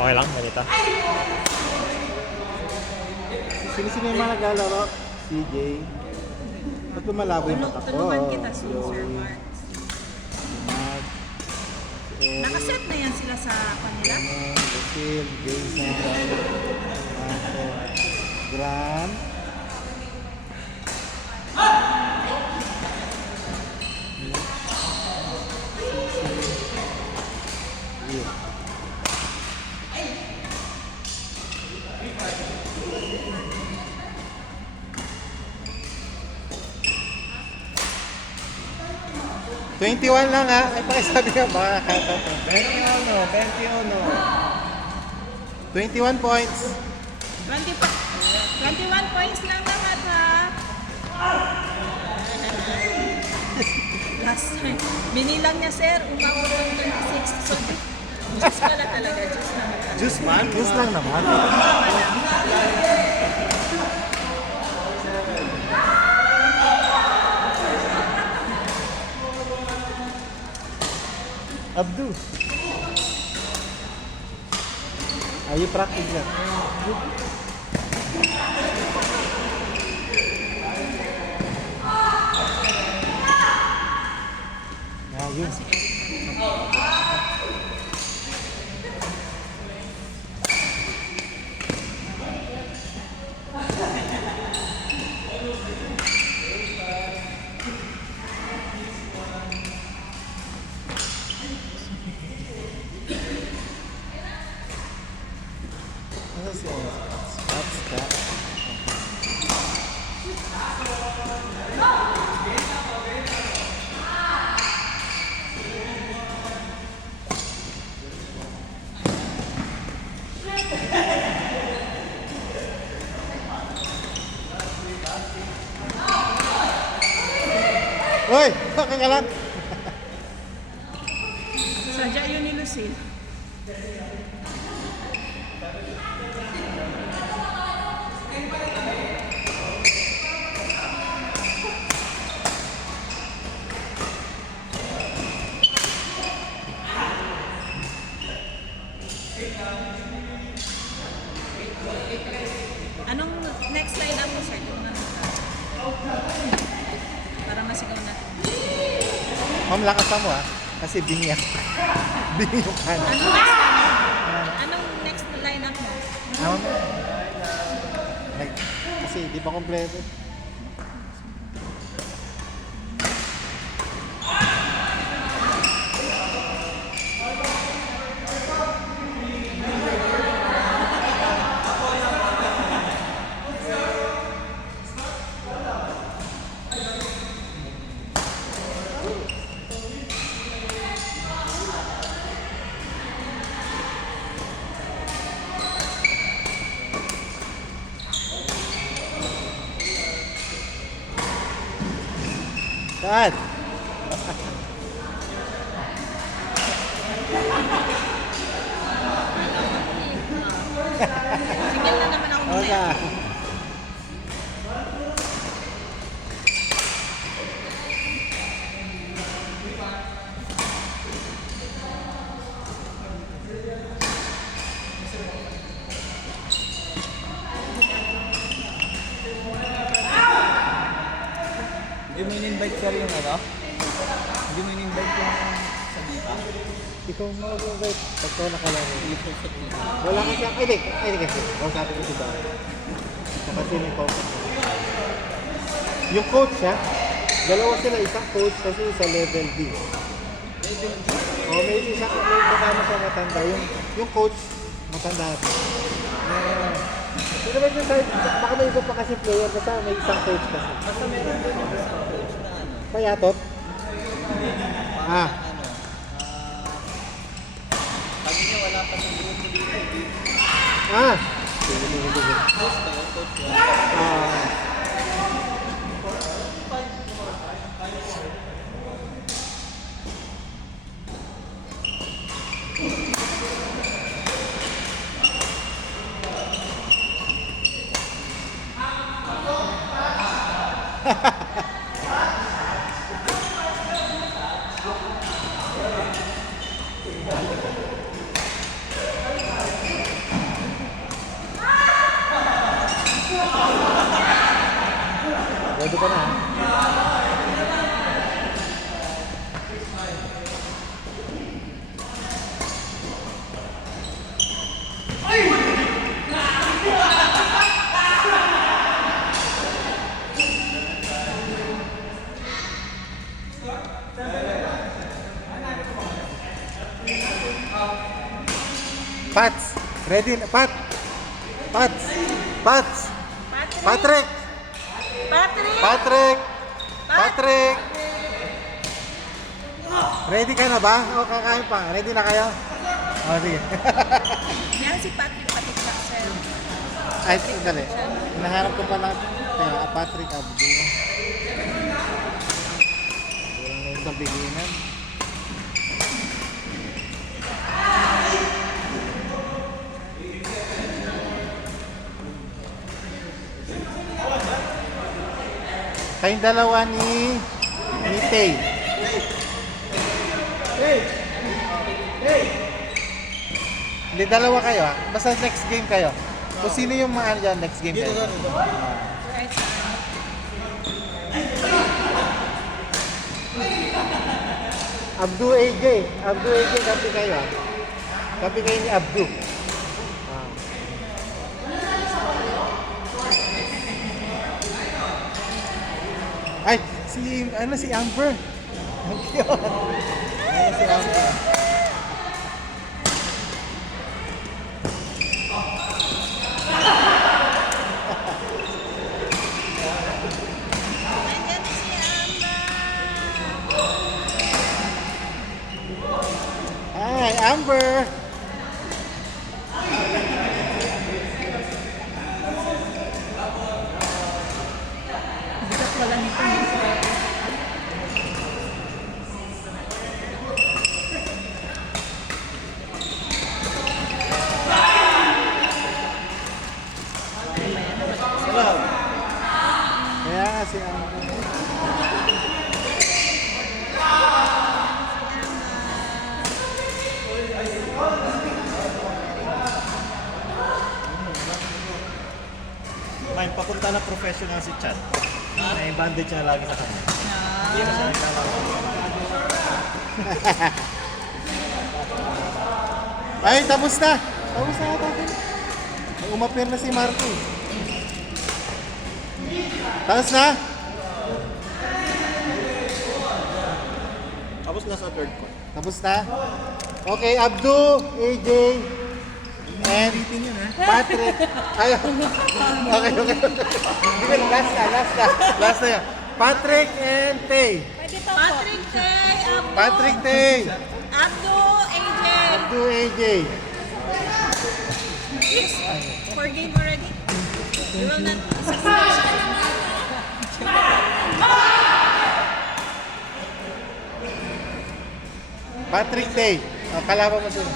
Okay lang, ganito. Sino-sino yung mga naglalaro? CJ. Ba't lumalabo yung mata ko? Tulungan kita, Sir Joey, Marks. Matt, Eric, Nakaset na yan sila sa kanila. Lucille, Jason, Marco, Gran, Will. $21 lang ha. Ay, pakisabi ka ba? 21 points. 21 points lang naman ha. Last time. Binilang niya, sir. Umabot ng 26. So, juice pala talaga. Juice naman. Juice man? Juice lang naman. Abdu. Ayo praktis lang. Ayun. Ano siya? That's that. Hoy! Kakakalat! Sadya yun ni Lucille. Anong next line up mo, sir? Tulungan mo. Para masigaw natin. Ma'am, lakas mo ha. Kasi bingi ako. Bingi yung kanan. Anong next line up mo? Ano? Kasi di pa kompleto. Saan? Single na naman ako muna. Oka. Hindi mo in-invite sir yung ano? Hindi mo in-invite yung sa Dipa? Ikaw mo mag-invite. Pag ko nakalaro. Wala kasi ako. Ay, kasi. Kung sabi ko si Ba. Kasi may focus. Yung coach ha. Dalawa sila. Isang coach kasi sa level B. O may isang may kasama sa matanda. Yung coach matanda. Sino ba yung side? Baka may iba pa kasi player. Basta may isang coach kasi. Basta meron doon yung isang coach na ano? Payatot? Ah. Sabi niya wala pa siyang grupo dito. Ah. Coach ba yun? Coach yun? Ah. Pats, ready na, Pat. Pats. Pats. Patrick. Patrick! Patrick. Patrick. Ready ka na ba? O kakain pa? Ready na kayo? O, sige. Yan si Patrick Patikla, sir. Ay, dali. Hinaharap ko pa lang. Patrick Abdo. Walang na yung sabihinan. Kayong dalawa ni Tay. Hindi, dalawa kayo ha. Basta next game kayo. Kung sino yung mga dyan, next game kayo. Kahit saan. Abdu AJ. Abdu AJ, kapi kayo ha. Kapi kayo ni Abdu. Ay, si Amber. Ang cute. Ano si Amber? Nandyan si Amber. Hi, Amber. Bigat pala nito. Kaya nga si Amber. May papunta na professional si Chad. May bandage na lagi sa kanya. Hindi na siya naglalaro. Ay, tapos na. Tapos na natin. Umapir na si Marco. Tapos na. Tapos na sa third ko. Tapos na. Okay, Abdu, AJ, and Patrick. Ayaw. Okay, okay. Hindi, last na, last na. Last na yan. Patrick and Tay. Patrick Tay, Abdo. Patrick Tay. Abdo, AJ. Abdu, AJ. Yes. For game already? You will not succeed. Patrick Tay. Kalaban mo sila.